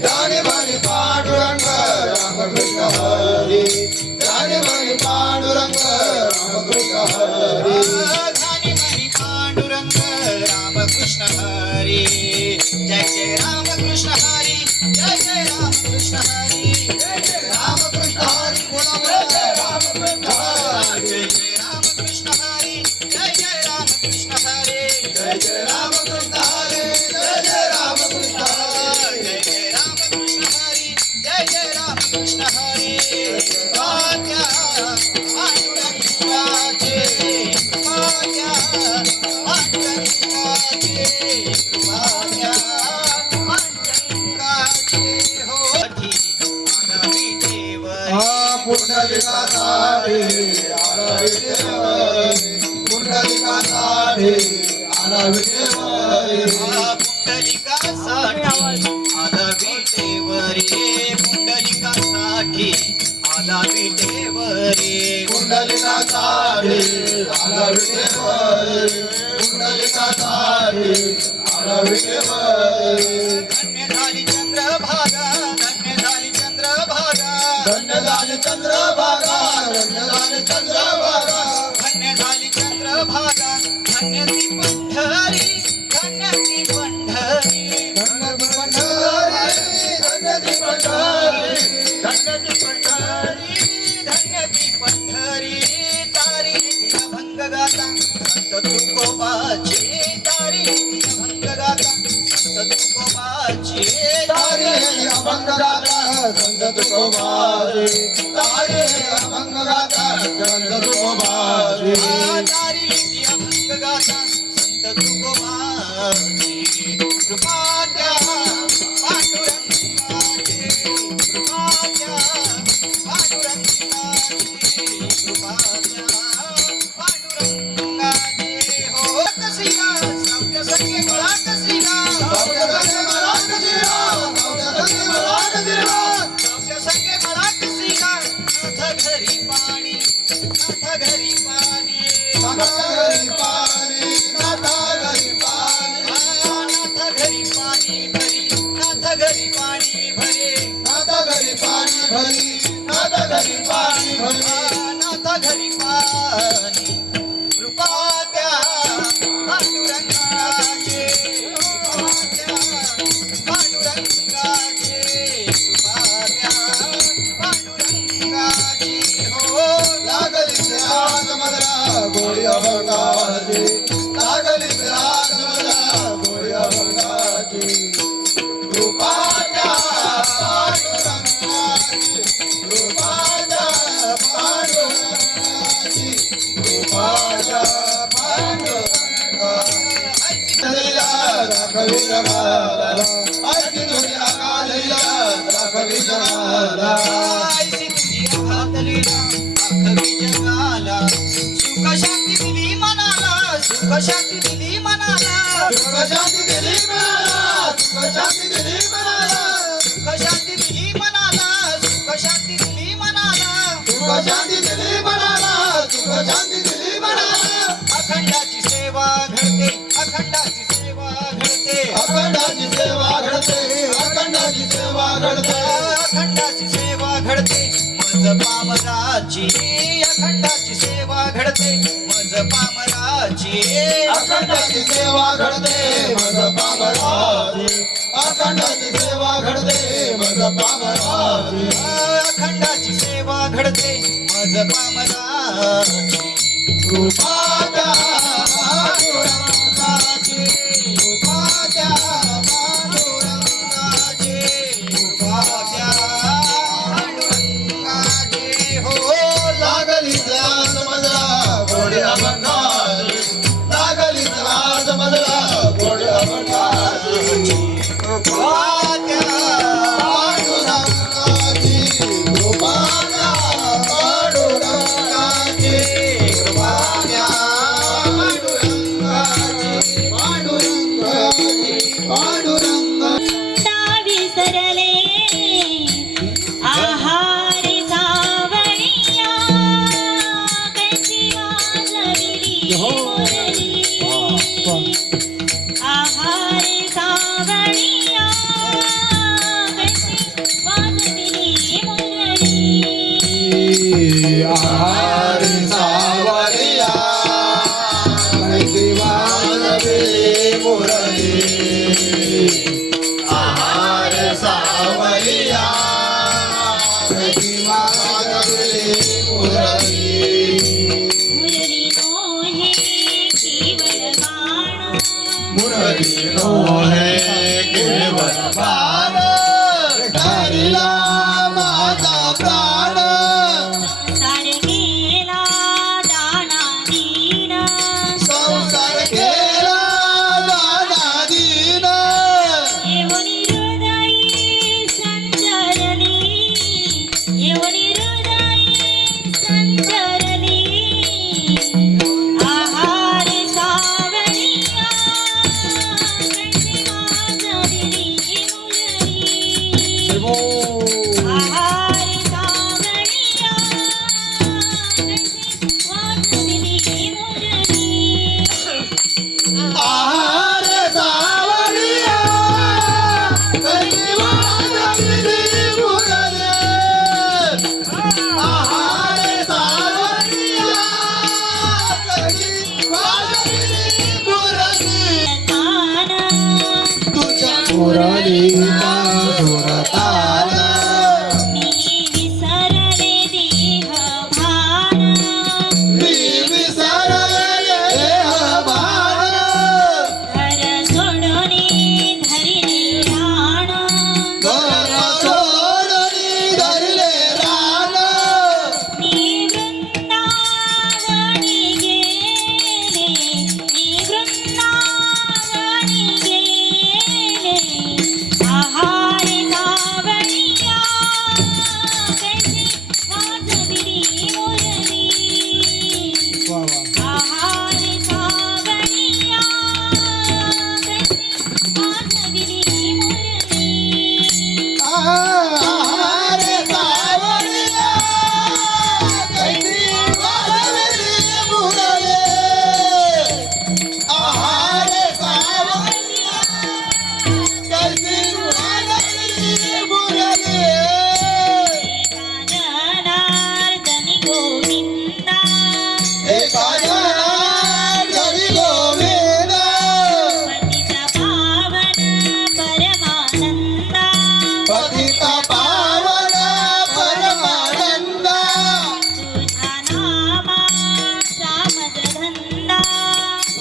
ध्यानी मनी पांडुरंग रामकृष्ण हरी. ध्यानी मनी पांडुरंग रामकृष्ण हरी. ध्यानी मनी पांडुरंग रामकृष्ण हरी. जय जय रामकृष्ण हरी. जय जय रामकृष्ण हरी. जय जय रामकृष्ण हरी. बोला बोला जय रामकृष्ण हरी. जय जय रामकृष्ण हरी. विटेवर पुंडलिकासाठी आला विटेवर पुंडलिकासाठी आला विटेवरी पुंडलिकासाठी आला विटेवरी पुंडलिकासाठी आला विटेवर पुंडलिकासाठी आला विटेवर धन्य झाली चंद्रभागा धन्य झाली चंद्रभागा धन्य झाली चंद्रभागा धन्य झाली चंद्रभागा धन्य झाली चंद्रभागा धन्य ती पंढरी धन्य ती पंढरी धन्य ती पंढरी धन्य ती पंढरी धन्य ती पंढरी धन्य ती पंढरी तारी ती अभंग गाता संत तुकोबाची तारी ती अभंग गाता संत तुकोबाची तारे अभंग गाता संत तुकोबाजी तारे अभंग गाता संत तुकोबाजी तारी ती अभंग गाता संत तुकोबाची कृपा द्या पांडुरंगाची कृपा द्या पांडुरंगाची कृपा द्या पांडुरंगाची हो कसिला सत्य संगे मला कसिला सौख्य संगे मला कसिला सौख्य संगे मला कसिला सत्य संगे मला कसिला नाथ घरी पाणी नाथ घरी पाणी नाथा घरी पाणी नाथा घरी पाणी नाथ घरी पाणी भरी नाथ घरी पाणी भरे नाथा घरी पाणी भरी नाथा घरी पाणी भरी नाथ घरी पाणी कृपा द्या पांडुरंगाचे कृपा द्या पांडुरंगाचे कृपा द्या पांडुरंगाची हो लागली आज मधरा गोळी अभंगाची लागली आज मधरा गोळी अभंगाची कृपा द्या पांडुरंगाची कृपा द्या पांडुरंगाची कृपा द्या पांडुरंगाची राखवी जगाला ऐकी तुझी अकालीला राखवी जगाला ऐसी तुझी अघात लीला आखवी जगाला सुख शांती दिली मनाला सुख शांती दिली मनाला सुख शांती दिली मनाला सुख शांती दिली मनाला सुख शांती दिली मनाला सुख शांती दिली मनाला सुख शांती दिली मनाला सुख शांती दिली मनाला अखंडाची सेवा घडते अखंडाची सेवा घडते अखंडाची सेवा घडते अखंडाची सेवा घडते अखंडाची सेवा घडते मज पामराची अखंडाची सेवा घडते मज पामराची अखंडाची सेवा घडते मज पामराची अखंडाची सेवा घडते मज पामराची अखंडाची सेवा घडते मज पामराची कृपा द्या पांडुरंगाची कृपा द्या पांडुरंगाची कृपा द्या पांडुरंगाची हो लागली आज मधरा गोडी अभंगाची लागली आज मधरा गोडी अभंगाची कृपा द्या पांडुरंगाची कृपा द्या पांडुरंगाची कृपा द्या पांडुरंगाची पांडुरंगाची पांडुरंगाची विसरले आहारी सावळिया कैसी वाजविली मुरली आहारी सावळिया कैसी वाजविली मुरली आहार सावरिया कैसी वाजविली मुरली आहार सावरिया कैसी वाजविली मुरली मुरली मोहे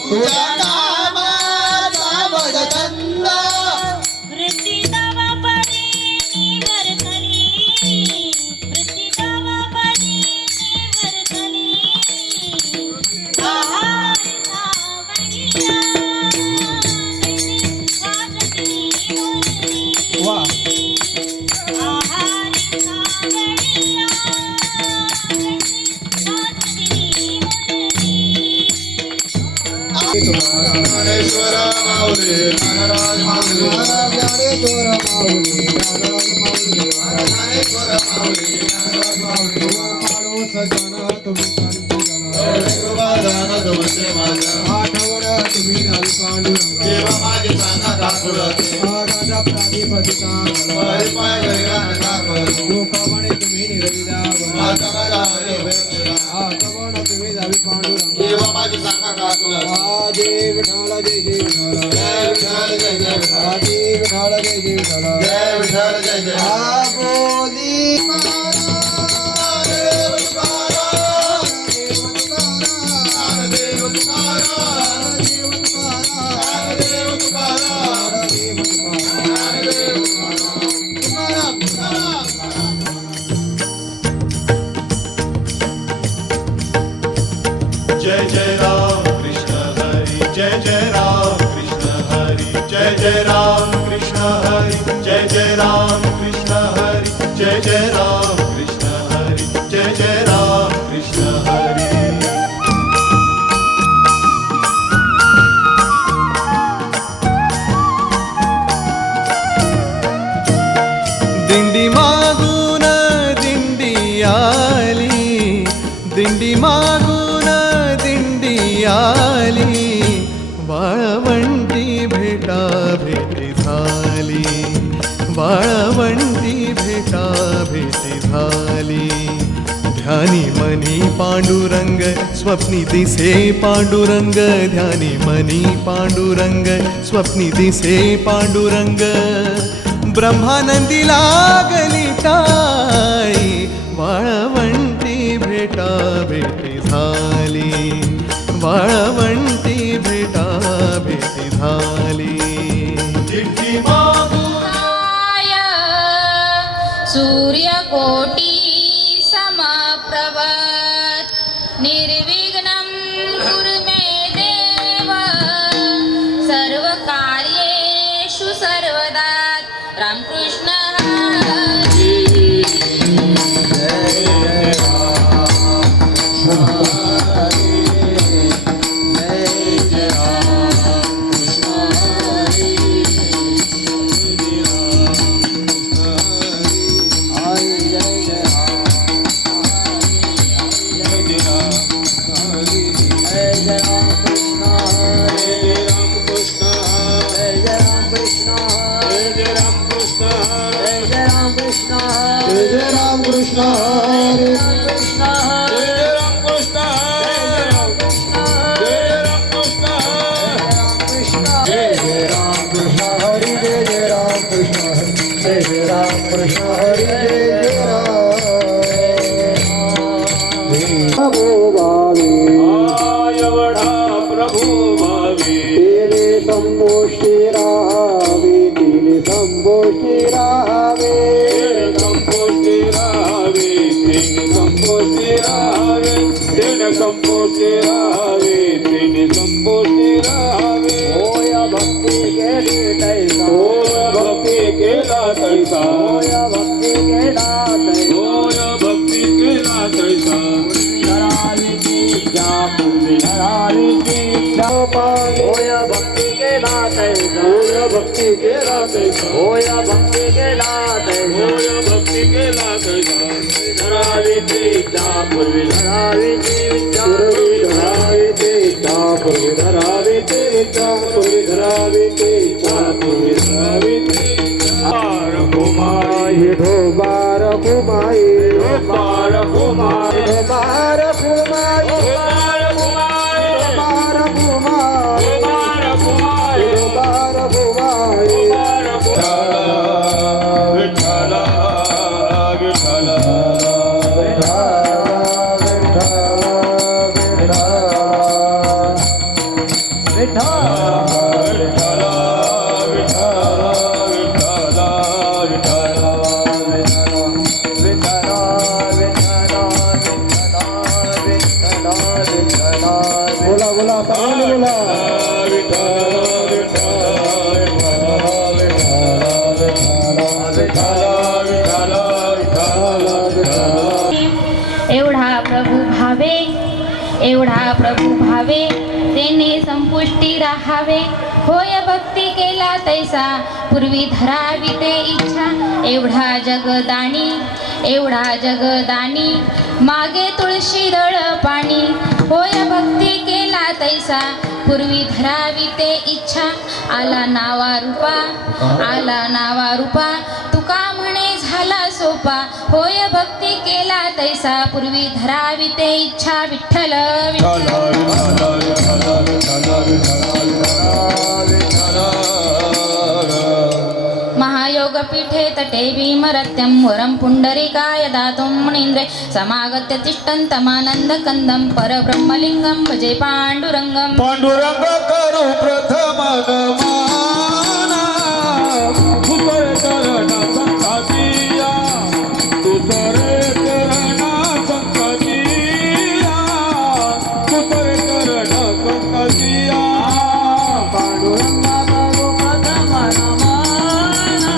तुझ्या नामाचा बदचंद वृत्ती तव पदी निवर्तली वृत्ती तव पदी निवर्तली आहारी सावळिया कैसी वाजती मुरली वा आहारी सावळिया कैसी वाजती मुरली ज्ञानेश्वर माऊली ज्ञानराज माऊली ज्ञानेश्वर माऊली ज्ञानराज माऊली ज्ञानेश्वर माऊली ज्ञानराज माऊली काळो सजन तुम्ही शांती कृपा दान तुमचे माझा आठवण तुम्ही नावी पांडुरंग देवा माझे सांगा दाखवते राजा प्राधिपतीचा हरी पाय गैरा दाखव लोकामणे तुम्ही निरविदाव माता मला हरी भेटला आठवण तुम्ही नावी पांडुरंग देवा माझे सांगा दाखव जय विठाल जय जय विठाल जय विठाल जय जय विठाल जय विठाल जय जय विठाल जय विठाल जय जय बोली जय जय राम कृष्ण हरी जय जय राम कृष्ण हरी जय जय राम कृष्ण हरी जय जय राम कृष्ण हरी जय जय राम कृष्ण हरी जय जय राम कृष्ण हरी दिंडी मागून दिंडी आली दिंडी मागून दिंडी आली वाळवंटी भेटा भेटी झाली वाळवंटी भेटा भेटी झाली ध्यानी मनी पांडुरंग स्वप्नी दिसे पांडुरंग ध्यानी मनी पांडुरंग स्वप्नी दिसे पांडुरंग ब्रह्मानंदी लागली टाळी वाळवंटी भेटा भेटी झाली वाळवंटी भेटा भेटी झाली दिंडी मागून सूर्यकोटि समप्रभ निर्विघ्नं कुरु मे देव सर्वकार्येषु सर्वदा रामकृष्ण हरी जय जय राम कृष्ण हरे जय जय राम कृष्ण हरे जय राम कृष्ण जय जय राम कृष्ण हरे जय जय राम कृष्ण हरे जय जय राम कृष्ण हरे जय जय राम प्रभु भावे एवढा प्रभू भावी तेरे संबोष्टी राहावे तिने संबोष्टी राहावे कंपोस्टी राहावे तीन कंपोस्टी राहावे तीन कंपोस्टी राहावे होय भक्ती केली तैसा होय भक्ती केला तैसा होय भक्ती केला तैसा होय भक्ती केला तैसा धरावीची इच्छा पूर्वी धरावीची इच्छा होय भक्ती केला तैसा होय भक्ती केला तैसा होय भक्ती केला तैसा होय भक्ती केला तैसा धरावीची इच्छा पूर्वी धरावीची इच्छा पूर्वी धरावीची इच्छा पूर्वी धरावीची इच्छा पूर्वी धरावीची इच्छा पूर्वी धरावीची कुमारी ढोबार कुमाई बार कुमारी ढोबार कुमाई बार कुमारी ढोबार कुमाई बार कुमारी ढोबार कुमाई बार कुमारी विठ्ठला विठ्ठला बोला बोला सर्वांनी बोला एवढा प्रभू भावे, एवढा प्रभू भावे, तेने संपुष्टी राहावे. होय भक्ती केला तैसा पूर्वी धरावी ते इच्छा. एवढा जगदानी, एवढा जगदानी, मागे तुळशी दळ पाणी. होय भक्ती केला तैसा पूर्वी धरावी ते इच्छा. आला नावा रूपा, आला नावा रूपा, तुका म्हणे झाला सोपा. होय भक्ती केला तैसा पूर्वी धरावी ते इच्छा. विठ्ठल महायोग पीठे तटे भीमरत्यं वरं पुंडरीकाय दातुं मुनीन्द्रे समागत्य तिष्ठन्तमानन्द कंदं परब्रह्मलिंगं भजे पांडुरंगं. पांडुरंग करू प्रथम नमाना तुझे चरणा संतातिया तुझे चरणा संतातिया तुझे चरणा संतातिया पांडुरंग करू प्रथम नमाना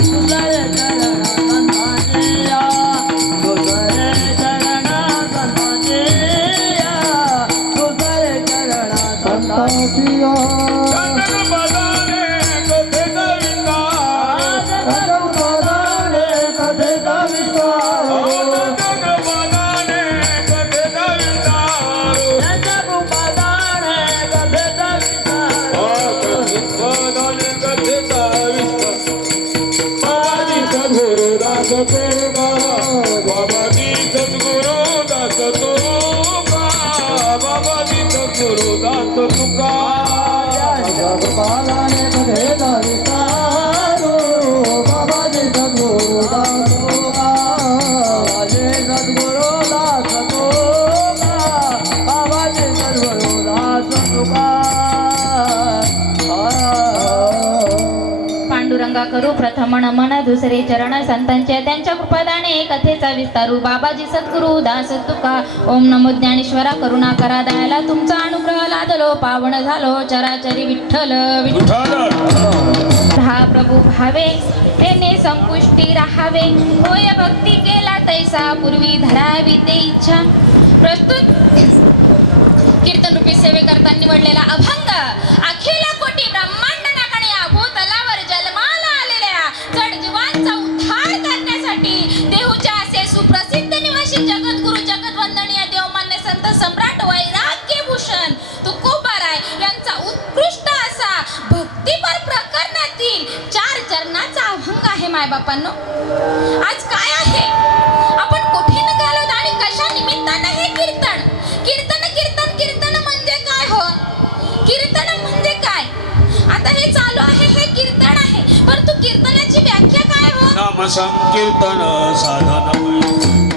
तुझे चरणा संतातिया तुझे चरणा संतातिया तुझे चरणा संतातिया चंदन बदाने कथे कविता चंदन बदाने कथे कविता चंदन बदाने कथे कविता चंदन बदाने कथे कविता चंदन बदाने कथे कविता बाबाजी सद्गुरु दास तुका बाबाजी सद्गुरु दास तुका बाबाजी सद्गुरु दास तुका जगपालाने कथे कवितारो बाबाजी सद्गुरु दास तुका बाबाजी सद्गुरु दास तुका बाबाजी सद्गुरु दास तुका पांडुरंगा करू प्रथम नमन, दुसरे चरण संतांचे त्यांच्या कृपादाने कथेचा विस्तारू. बाबाजी सद्गुरु दास तुका. ओम नमो ज्ञानेश्वरा करुणा करा दयाला, तुमचा अनुग्रह लादलो पावन झालो चराचरी विठ्ठल विठ्ठल. हा प्रभू भावे, तेने संपुष्टी राहावे. होय भक्ती केला तैसा पूर्वी धरावी ते इच्छा. प्रस्तुत कीर्तन रूपी सेवे करता निवडलेला अभंग अखिल कोटी ब्रह्मांड नाकण्या भूतलावर जन्माला आलेल्या जड जीवांचा उद्धार करण्यासाठी देहूच्या असे सुप्रसिद्ध निवासी जगद्गुरु जगद्वंदनीय देवमान्य संत सम्राट वैराग्यभूषण तुकोबाराय यांचा उत्कृष्ट असा भक्तिपर प्रकरणातील 4 चरणाचा अभंग आहे. मायबापांनो, आज काय आहे, आपण कुठे निघालो आणि कशा निमित्ताने हे कीर्तन कीर्तन कीर्तन कीर्तन म्हणजे काय हो? कीर्तन म्हणजे काय? आता हे चालू आहे, हे कीर्तन आहे, परंतु कीर्तनाची व्याख्या काय हो? नाम संकीर्तन साधन